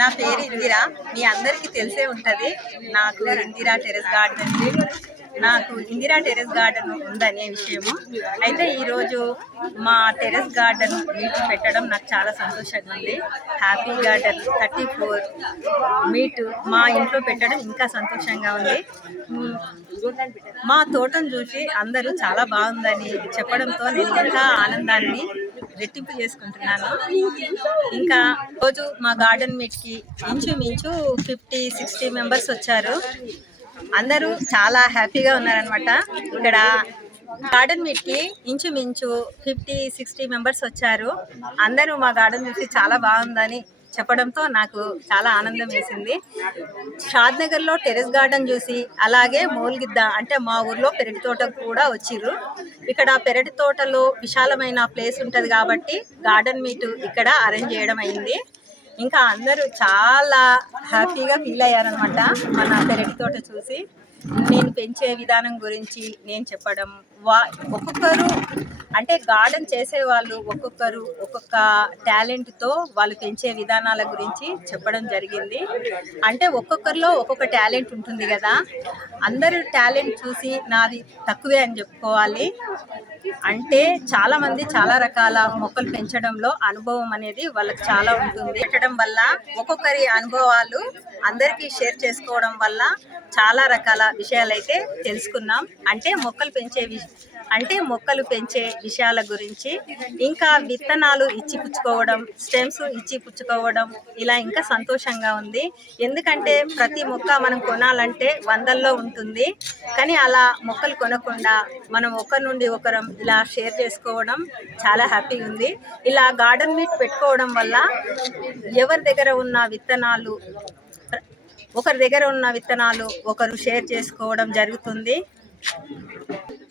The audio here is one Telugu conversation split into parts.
నా పేరు ఇందిరా. మీ అందరికీ తెలిసే ఉంటది. నాకు ఇందిరా టెరెస్ గార్డెన్ నాకు ఇందిరా టెరెస్ గార్డెన్ ఉందనే విషయము. అయితే ఈరోజు మా టెరెస్ గార్డెన్ మీట్ పెట్టడం నాకు చాలా సంతోషంగా ఉంది. Happy garden thirty four meet మా ఇంట్లో పెట్టడం ఇంకా సంతోషంగా ఉంది. మా తోటను చూసి అందరూ చాలా బాగుందని చెప్పడంతో నేను ఇంకా ఆనందాన్ని రెట్టింపు చేసుకుంటున్నాను. ఇంకా రోజు మా గార్డెన్ మీట్కి ఇంచుమించు ఫిఫ్టీ సిక్స్టీ మెంబర్స్ వచ్చారు. అందరూ చాలా హ్యాపీగా ఉన్నారనమాట ఇక్కడ గార్డెన్ మీట్కి ఇంచుమించు ఫిఫ్టీ సిక్స్టీ మెంబర్స్ వచ్చారు. అందరూ మా గార్డెన్ మీట్కి చాలా బాగుందని చెప్పడంతో నాకు చాలా ఆనందం వేసింది. షాద్ నగర్లో టెరెస్ గార్డెన్ చూసి అలాగే మోల్గిద్ద అంటే మా ఊర్లో పెరటి తోట కూడా వచ్చిర్రు. ఇక్కడ పెరటి తోటలో విశాలమైన ప్లేస్ ఉంటుంది కాబట్టి గార్డెన్ మీట్ ఇక్కడ అరేంజ్ చేయడం అయింది. ఇంకా అందరూ చాలా హ్యాపీగా ఫీల్ అయ్యారనమాట మన పెరటి తోట చూసి. నేను పెంచే విధానం గురించి నేను చెప్పడం వా ఒక్కొక్కరు అంటే గార్డెన్ చేసే వాళ్ళు ఒక్కొక్కరు ఒక్కొక్క టాలెంట్తో వాళ్ళు పెంచే విధానాల గురించి చెప్పడం జరిగింది. అంటే ఒక్కొక్కరిలో ఒక్కొక్క టాలెంట్ ఉంటుంది కదా అందరూ టాలెంట్ చూసి నాది తక్కువే అని చెప్పుకోవాలి. అంటే చాలా మంది చాలా రకాల మొక్కలు పెంచడంలో అనుభవం అనేది వాళ్ళకి చాలా ఉంటుంది. పెట్టడం వల్ల ఒక్కొక్కరి అనుభవాలు అందరికీ షేర్ చేసుకోవడం వల్ల చాలా రకాల విషయాలు అయితే తెలుసుకున్నాం. అంటే మొక్కలు పెంచే వి అంటే మొక్కలు పెంచే విషయాల గురించి ఇంకా విత్తనాలు ఇచ్చి పుచ్చుకోవడం స్టెమ్స్ ఇచ్చి పుచ్చుకోవడం ఇలా ఇంకా సంతోషంగా ఉంది. ఎందుకంటే ప్రతి మొక్క మనం కొనాలంటే వందల్లో ఉంటుంది. కానీ అలా మొక్కలు కొనకుండా మనం ఒకరి నుండి ఒకరం ఇలా షేర్ చేసుకోవడం చాలా హ్యాపీగా ఉంది. ఇలా గార్డెన్ మీట్ పెట్టుకోవడం వల్ల ఎవరి దగ్గర ఉన్న విత్తనాలు ఒకరి దగ్గర ఉన్న విత్తనాలు ఒకరు షేర్ చేసుకోవడం జరుగుతుంది.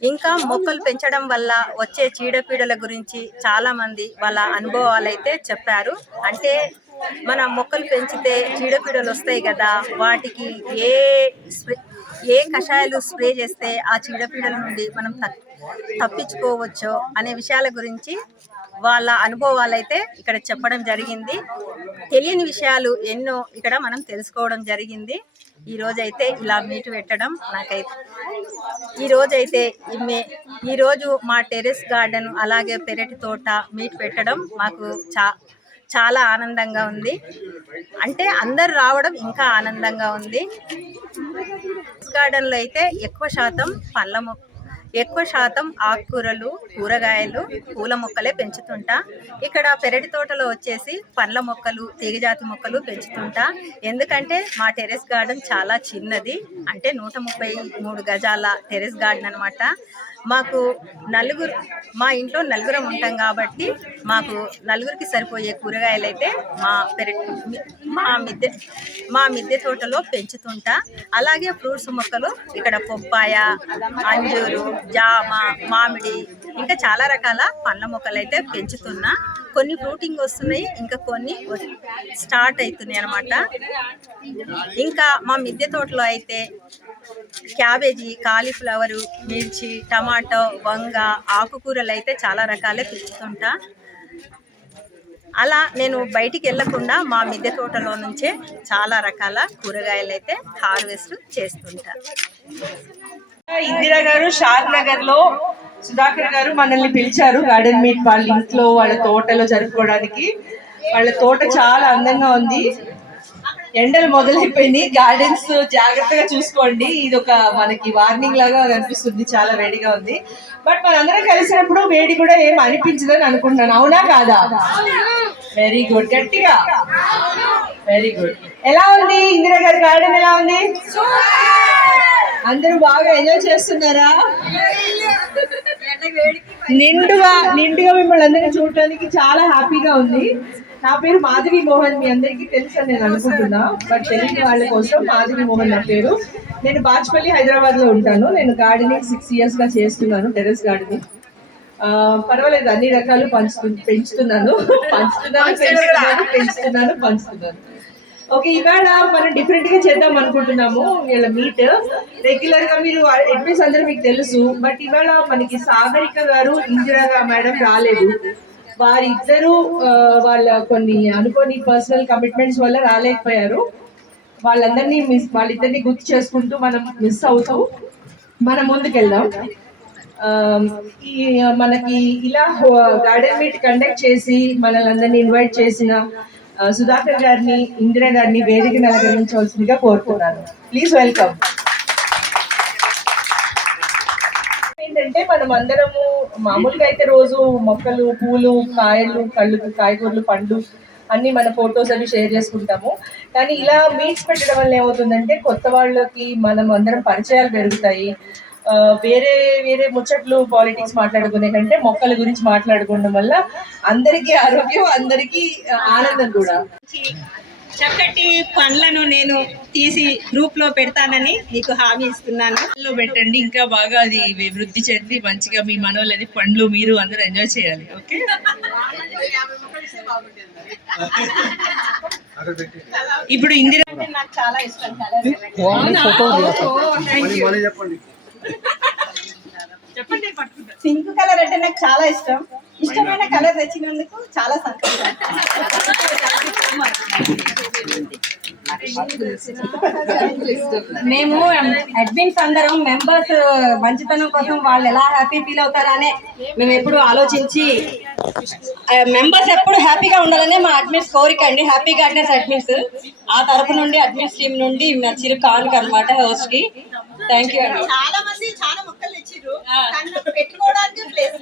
ఇంకా మొక్కలు పెంచడం వల్ల వచ్చే చీడపీడల గురించి చాలా మంది వాళ్ళ అనుభవాలు అయితే చెప్పారు. అంటే మన మొక్కలు పెంచితే చీడపీడలు వస్తాయి కదా వాటికి ఏ స్ప్రే ఏ కషాయాలు స్ప్రే చేస్తే ఆ చీడపీడల నుండి మనం తప్పించుకోవచ్చో అనే విషయాల గురించి వాళ్ళ అనుభవాలు అయితే ఇక్కడ చెప్పడం జరిగింది. తెలియని విషయాలు ఎన్నో ఇక్కడ మనం తెలుసుకోవడం జరిగింది. ఈ రోజైతే ఇలా మీటు పెట్టడం నాకైతే. ఈ రోజైతే మే ఈరోజు మా టెరెస్ గార్డెన్ అలాగే పెరటి తోట మీట్ పెట్టడం మాకు చా చాలా ఆనందంగా ఉంది. అంటే అందరు రావడం ఇంకా ఆనందంగా ఉంది. గార్డెన్లో అయితే ఎక్కువ శాతం పళ్ళ మొక్క ఎక్కువ శాతం ఆకుకూరలు కూరగాయలు పూల మొక్కలే పెంచుతుంటా. ఇక్కడ పెరటి తోటలో వచ్చేసి పండ్ల మొక్కలు తీగజాతి మొక్కలు పెంచుతుంటా. ఎందుకంటే మా టెరెస్ గార్డెన్ చాలా చిన్నది. అంటే నూట ముప్పై మూడు గజాల టెరెస్ గార్డెన్ అనమాట మాకు నలుగురు మా ఇంట్లో నలుగురం ఉంటాం కాబట్టి మాకు నలుగురికి సరిపోయే కూరగాయలు అయితే మా పెరటి మా మిద్దె మా మిద్దె తోటలో పెంచుతుంటా. అలాగే ఫ్రూట్స్ మొక్కలు ఇక్కడ పొప్పాయ అంజూరు జామ మామిడి ఇంకా చాలా రకాల పండ్ల మొక్కలు అయితే పెంచుతున్నా. కొన్ని ఫ్రూటింగ్ వస్తున్నాయి ఇంకా కొన్ని స్టార్ట్ అవుతున్నాయి అనమాట ఇంకా మా మిద్దె తోటలో అయితే క్యాబేజీ కాలీఫ్లవరు మిర్చి టమాటో వంగ ఆకుకూరలు అయితే చాలా రకాలే పెంచుతుంటా అలా నేను బయటికి వెళ్ళకుండా మా మిద్దె తోటలో నుంచే చాలా రకాల కూరగాయలు అయితే హార్వెస్ట్ చేస్తుంటా. ఇందిరా గారు షాద్ నగర్లో సుధాకర్ గారు మనల్ని పిలిచారు గార్డెన్ మీట్ వాళ్ళ ఇంట్లో వాళ్ళ తోటలో జరుపుకోవడానికి. వాళ్ళ తోట చాలా అందంగా ఉంది. ఎండలు మొదలైపోయినాయి. గార్డెన్స్ జాగ్రత్తగా చూసుకోండి. ఇది ఒక మనకి వార్నింగ్ లాగా అనిపిస్తుంది. చాలా వేడిగా ఉంది. బట్ మనందరం కలిసినప్పుడు వేడి కూడా ఏం అనిపించదని అనుకుంటున్నాను. అవునా కాదా? వెరీ గుడ్ గట్టిగా. వెరీ గుడ్ ఎలా ఉంది? ఇందిరా గారి గార్డెన్ ఎలా ఉంది? అందరూ బాగా ఎంజాయ్ చేస్తున్నారా? నిండుగా నిండుగా మిమ్మల్ని అందరినీ చూడటానికి చాలా హ్యాపీగా ఉంది. నా పేరు మాధవి మోహన్ మీ అందరికీ తెలుసు అని నేను అనుకుంటున్నా. బట్ తెలియని వాళ్ళ కోసం మాధవి మోహన్ నా పేరు. నేను బాచ్పల్లి హైదరాబాద్లో ఉంటాను. నేను గార్డెనింగ్ సిక్స్ ఇయర్స్గా చేస్తున్నాను టెరెస్ గార్డెనింగ్. పర్వాలేదు అన్ని రకాలు పంచు పెంచుతున్నాను. పంచుతున్నాను పెంచుతున్నాను పెంచుతున్నాను పంచుతున్నాను. ఓకే ఇవాళ మనం డిఫరెంట్గా చేద్దాం అనుకుంటున్నాము. వీళ్ళ మీట్ రెగ్యులర్గా మీరు అడ్మిన్స్ అందరూ మీకు తెలుసు. బట్ ఇవాళ మనకి సాగరిక గారు ఇందిరా మేడం రాలేదు. వారిద్దరూ వాళ్ళ కొన్ని అనుకోని పర్సనల్ కమిట్మెంట్స్ వల్ల రాలేకపోయారు. వాళ్ళందరినీ మిస్ వాళ్ళిద్దరినీ గుర్తు చేసుకుంటూ మనం మిస్ అవుతూ. మనం ముందుకెళ్దాం. ఈ మనకి ఇలా గార్డెన్ మీట్ కండక్ట్ చేసి మనల్ని అందరినీ ఇన్వైట్ చేసిన సుధాకర్ గారిని ఇందిరా గారిని వేదిక అలంకరించవలసిందిగా కోరుతున్నాను. ప్లీజ్ వెల్కమ్ అంటే మనం అందరము మామూలుగా అయితే రోజు మొక్కలు పూలు కాయలు కళ్ళు కాయగూరలు పండ్లు అన్ని మన ఫొటోస్ అవి షేర్ చేసుకుంటాము. కానీ ఇలా మీట్స్ పెట్టడం వల్ల ఏమవుతుందంటే కొత్త వాళ్ళకి మనం అందరం పరిచయాలు పెరుగుతాయి. వేరే వేరే ముచ్చట్లు పాలిటిక్స్ మాట్లాడుకునే కంటే మొక్కల గురించి మాట్లాడుకోవడం వల్ల అందరికీ ఆరోగ్యం అందరికీ ఆనందం కూడా. చక్కటి పండ్లను నేను తీసి గ్రూప్లో పెడతానని నీకు హామీ ఇస్తున్నాను. లో పెట్టండి ఇంకా బాగా అది వృద్ధి చెంది మంచిగా మీ మనోళ్ళని పండ్లు మీరు అందరూ ఎంజాయ్ చేయాలి ఓకే? ఇప్పుడు ఇందిరా నాకు చాలా ఇష్టం కలర్ పింక్ కలర్ అంటే నాకు చాలా ఇష్టం. ఇష్టమైన కలర్ తెచ్చినందుకు చాలా సంతోషం. మేము అడ్మిన్స్ అందరం మెంబర్స్ మంచితనం కోసం వాళ్ళు ఎలా హ్యాపీ ఫీల్ అవుతారనే మేము ఎప్పుడు ఆలోచించి మెంబర్స్ ఎప్పుడు హ్యాపీగా ఉండాలనే మా అడ్మిన్స్ కోరిక అండి. హ్యాపీ గార్డెన్స్ అడ్మిన్స్ ఆ తరపు నుండి అడ్మిన్స్ టీమ్ నుండి మా చిరు కానుక అనమాట హోస్ట్కి. థ్యాంక్ యూ అండి. చాలా మంది చాలా మొక్కలు ఇచ్చిర్రు పెట్టుకోవడానికి ప్లేస్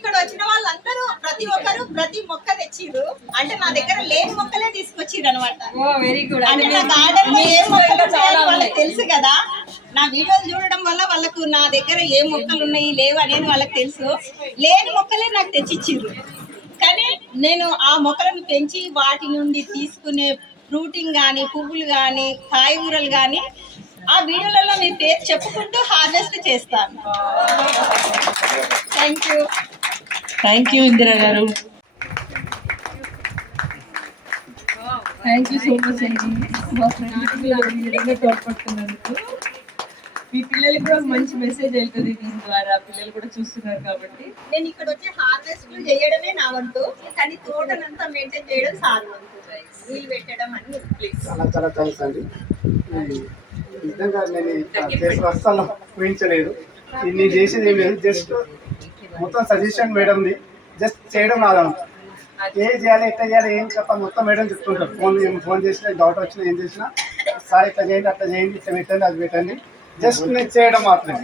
ఇక్కడ వచ్చిన వాళ్ళందరూ ప్రతి ఒక్కరు ప్రతి మొక్క తెచ్చిర్రు అంటే నా దగ్గర లేని మొక్కలే తీసుకొచ్చిర్రు అనమాట వెరీ గుడ్ అంటే నా గార్డెన్లో ఏ మొక్కలు ఉన్నాయో వాళ్ళకి తెలుసు కదా. నా వీడియోలు చూడడం వల్ల వాళ్ళకు నా దగ్గర ఏ మొక్కలు ఉన్నాయి లేవు అనేది వాళ్ళకి తెలుసు. లేని మొక్కలే నాకు తెచ్చిచ్చిర్రు కానీ నేను ఆ మొక్కలను పెంచి వాటి నుండి తీసుకునే ఫ్రూటింగ్ కానీ పువ్వులు కానీ కాయగూరలు కానీ ఆ వీడియోలలో మీ పేరు చెప్పుకుంటూ హార్వెస్ట్ చేస్తాను. Thank you thank you Indira garu. Thank you so much అండి మా ఫ్రెండ్స్ తోడ్పడుతున్నందుకు మీ పిల్లలకి కూడా ఒక మంచి మెసేజ్ వెళ్తుంది దీని ద్వారా. పిల్లలు కూడా చూస్తున్నారు కాబట్టి. నేను ఇక్కడ వచ్చి హార్వెస్ట్ చేయడమే నా వంతు. కానీ తోటనంతా మెయింటైన్ చేయడం సార్ వంతు. నీళ్ళు పెట్టడం అన్ని ప్లీజ్ చాలా చాలా థ్యాంక్స్ అండి నిజంగా నేను ఊహించలేదు. నేను చేసేది ఏం లేదు జస్ట్ మొత్తం సజెషన్ మేడంది జస్ట్ చేయడం రాదాం ఏ చేయాలి ఎట్లా చేయాలి ఏం చెప్ప మొత్తం మేడం చెప్తుంటారు ఫోన్ ఫోన్ చేసిన డౌట్ వచ్చినా ఏం చేసినా సార్ ఇట్లా చేయండి అట్లా చేయండి ఇట్లా పెట్టండి అది పెట్టండి. జస్ట్ నేను చేయడం మాత్రమే.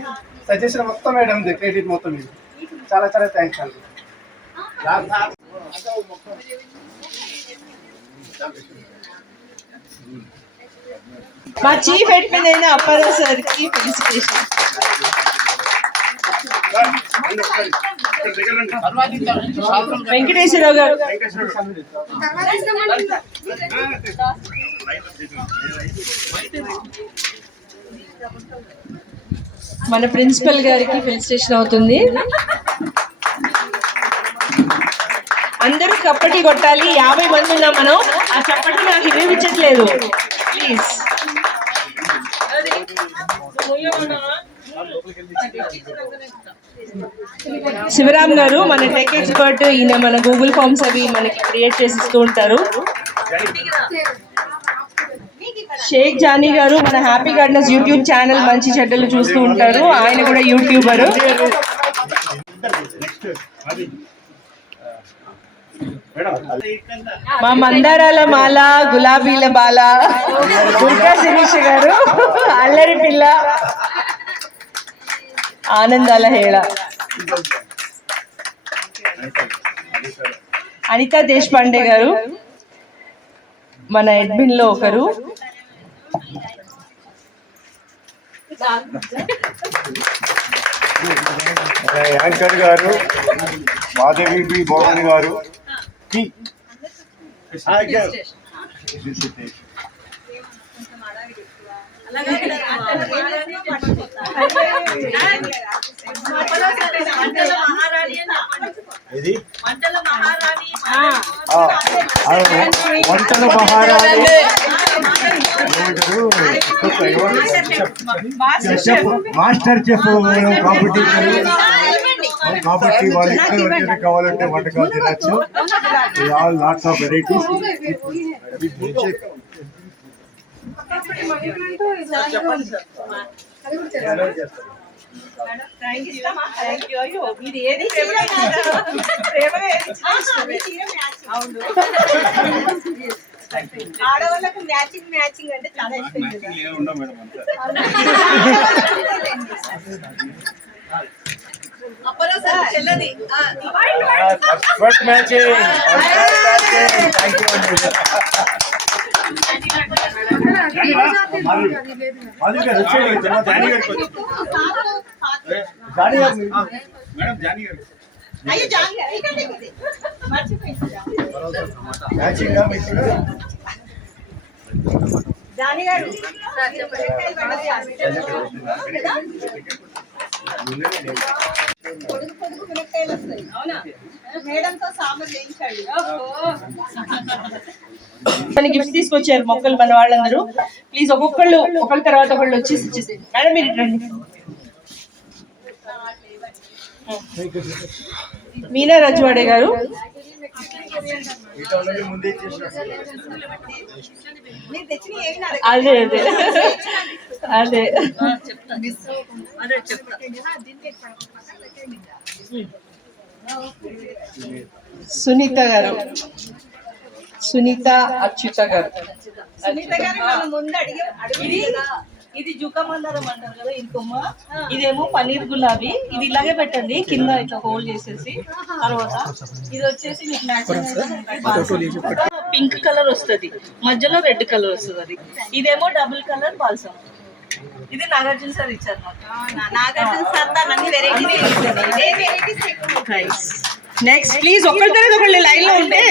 సజెషన్ మొత్తం మేడం క్రెడిట్ మొత్తం ఇది చాలా చాలా థ్యాంక్స్ అండి మా చీఫ్ అడ్మిన్ అయిన అప్పారావు సార్కి ఫెలిసిటేషన్ వెంకటేశ్వరరావు గారు. మన ప్రిన్సిపల్ గారికి ఫెలిసిటేషన్ అవుతుంది. అందరూ చప్పటి కొట్టాలి. యాభై మంది ఉన్నాం మనం. ఆ చప్పటి నాకు వినిపించట్లేదు ప్లీజ్ శివరామ్ గారు మన టెక్ ఎక్స్పర్ట్ ఈయన మన గూగుల్ ఫామ్స్ అవి మనకి క్రియేట్ చేసి ఇస్తూ ఉంటారు. షేక్ జానీ గారు మన హ్యాపీ గార్డెన్స్ యూట్యూబ్ ఛానల్ మంచి చెడ్డలు చూస్తూ ఉంటారు. ఆయన కూడా యూట్యూబర్ మా మందారాల మాల గులాబీల బాల దుర్గా శిరీష్ గారు అల్లరి పిల్ల ఆనందాల హేళ. అనితా దేశపాండే గారు మన అడ్మిన్లో ఒకరు. యాంకర్ గారు మాధవి బి భవాని గారు. కి. ఇది? వంటల మహారాణి మాస్టర్ చెఫ్ కాంపిటీషన్ కాబట్టి వాళ్ళకి ఎవరికైనా కావాలంటే వంటకాలు తినచ్చు. All lots of varieties you అయ్యో మీరు ఏది ప్రేమగా ఏది అవును. ఆడవాళ్ళకు మ్యాచింగ్ మ్యాచింగ్ అంటే చాలా ఇష్టం అప్పలో sir చెల్లది. First matching. Thank you Madhavi garu వచ్చేయండి తర్వాత జాని గారు పొడుగు పొడుగు మిరపకాయలు వస్తాయి అవునా? మేడంతో సాంబార్ చేయించాడు. మన గిఫ్ట్ తీసుకొచ్చారు మొక్కలు మన వాళ్ళందరూ. ప్లీజ్ ఒక్కొక్కళ్ళు ఒకళ్ళ తర్వాత ఒకళ్ళు వచ్చేసి ఇచ్చేసి. మేడం మీరు రండి. మీనా రాజువాడే గారు. అదే అదే. అదే. సునీత గారు. సునీత అచ్యుత గారు. సునీత గారు మనం ముందు అడిగి ఇది ఇది జుకా మందారం అంటారు కదా ఇంకొమ్మ ఇదేమో పన్నీర్ గులాబీ. ఇది ఇలాగే పెట్టండి కింద ఇట్లా హోల్డ్ చేసేసి తర్వాత ఇది వచ్చేసి మీకు పింక్ కలర్ వస్తుంది. మధ్యలో రెడ్ కలర్ వస్తుంది అది. ఇదేమో డబుల్ కలర్ బాల్సమ్ ఇది నాగార్జున సార్ ఇచ్చారు నాకు నాగార్జున సార్ అన్ని వెరైటీస్ నెక్స్ట్ ప్లీజ్ ఒకరి తర్వాత ఒకళ్ళు లైన్లో ఉంటే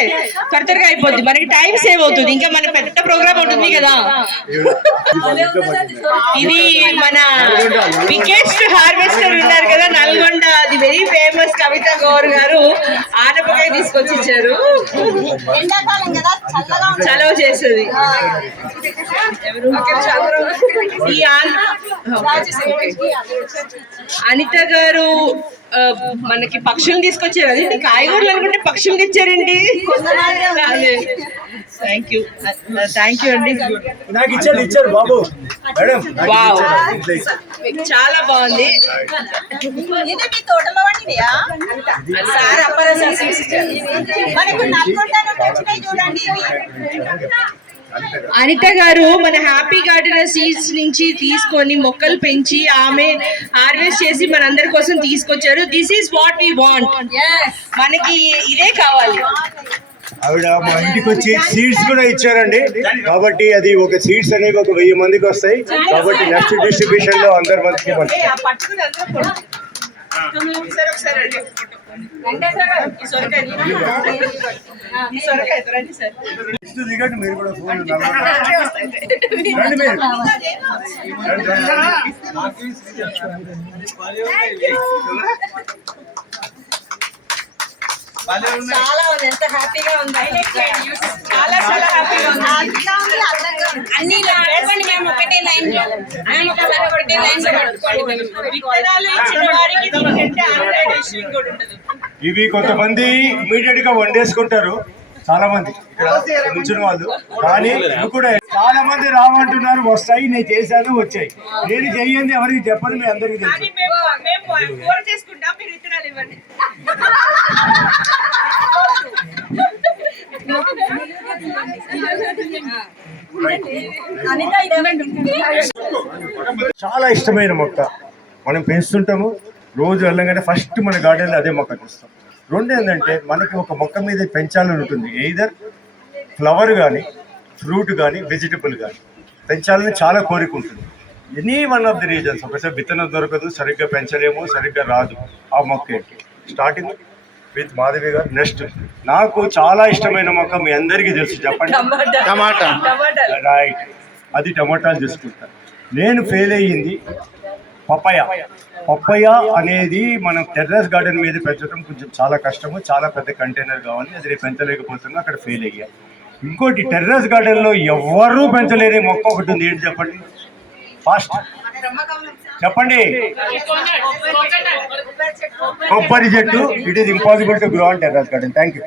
త్వర త్వరగా అయిపోద్ది మనకి టైం సేవ్ అవుతుంది ఇంకా మన పెద్ద ప్రోగ్రామ్ ఉంటుంది కదా ఇది మన బిగ్గెస్ట్ హార్వెస్టర్ ఉన్నారు కదా నల్గొండ. అది వెరీ ఫేమస్ కవిత గౌర్ గారు. ఆనపకాయ తీసుకొచ్చి ఇచ్చారు. చలవ ఆన్- అనిత గారు మనకి పక్షులు తీసుకొచ్చారు. అదేంటి? కాయగూరలు అనుకుంటే పక్షులు తెచ్చారండి థ్యాంక్ యూ థ్యాంక్ యూ అండి నాకు ఇచ్చాడు ఇచ్చాడు బాబు. Madam wow. చాలా బాగుంది. ఇది మీ తోటలో వండినయా? సార్ అప్పారా సార్ మనకు నల్గొండ నుండి వచ్చినాయి చూడండి ఇవి. అనిత గారు మన హ్యాపీ గార్డెన్ సీడ్స్ నుంచి తీసుకొని మొక్కలు పెంచి ఆమె హార్వెస్ట్ చేసి మనందరి కోసం తీసుకొచ్చారు. This is what we want మనకి ఇదే కావాలి. ఆవిడ మా ఇంటికి వచ్చి సీడ్స్ కూడా ఇచ్చారండి. కాబట్టి అది ఒక సీడ్స్ అనేవి ఒక వెయ్యి మందికి వస్తాయి. కాబట్టి నెక్స్ట్ డిస్ట్రిబ్యూషన్లో అందరి మందికి నెక్స్ట్ దిగండి మీరు కూడా ఫోన్ మీరు. చాలా ఉంది. ఎంత హ్యాపీగా ఉంది. హ్యాపీగా ఉంది. అన్ని మేము ఒకటే లైన్లో. మేము. ఇవి కొంతమంది ఇమీడియట్గా వండేసుకుంటారు. చాలా మంది. కూర్చున్న వాళ్ళు. కానీ ఇవి కూడా చాలా మంది రావంటున్నారు. వస్తాయి నేను చేశాను వచ్చాయి. నేను చెయ్యండి ఎవరికి చెప్పండి మీ అందరికీ తెలుసు. చాలా ఇష్టమైన మొక్క. మనం పెంచుతుంటాము రోజు వెళ్ళగానే ఫస్ట్ మన గార్డెన్లో అదే మొక్క చూస్తాం రెండు ఏంటంటే మనకి ఒక మొక్క మీద పెంచాలని ఉంటుంది. ఎయిదర్ ఫ్లవర్ కానీ ఫ్రూట్ కానీ వెజిటబుల్ కానీ పెంచాలని చాలా కోరిక ఉంటుంది. Any one of the reasons ఒకసారి విత్తనం దొరకదు సరిగ్గా పెంచలేము సరిగ్గా రాదు. ఆ మొక్క ఏంటి? స్టార్టింగ్ విత్ మాధవి గారు నెక్స్ట్. నాకు చాలా ఇష్టమైన మొక్క మీ అందరికీ తెలుసు చెప్పండి. టమాటా. రైట్ అది టమాటాలు చేసుకుంటాను నేను ఫెయిల్ అయ్యింది పప్పయ పప్పయ అనేది మనం టెర్రస్ గార్డెన్ మీద పెంచడం కొంచెం చాలా కష్టము చాలా పెద్ద కంటైనర్ కావాలి. అది నేను పెంచలేకపోతున్నా అక్కడ ఫెయిల్ అయ్యా. ఇంకోటి టెర్రస్ గార్డెన్లో ఎవరూ పెంచలేని మొక్క ఒకటి ఉంది. ఏంటి చెప్పండి? ఫాస్ట్ చెప్పండి. కొబ్బరి చెట్టు it is impossible to grow అంటారు థ్యాంక్ యూ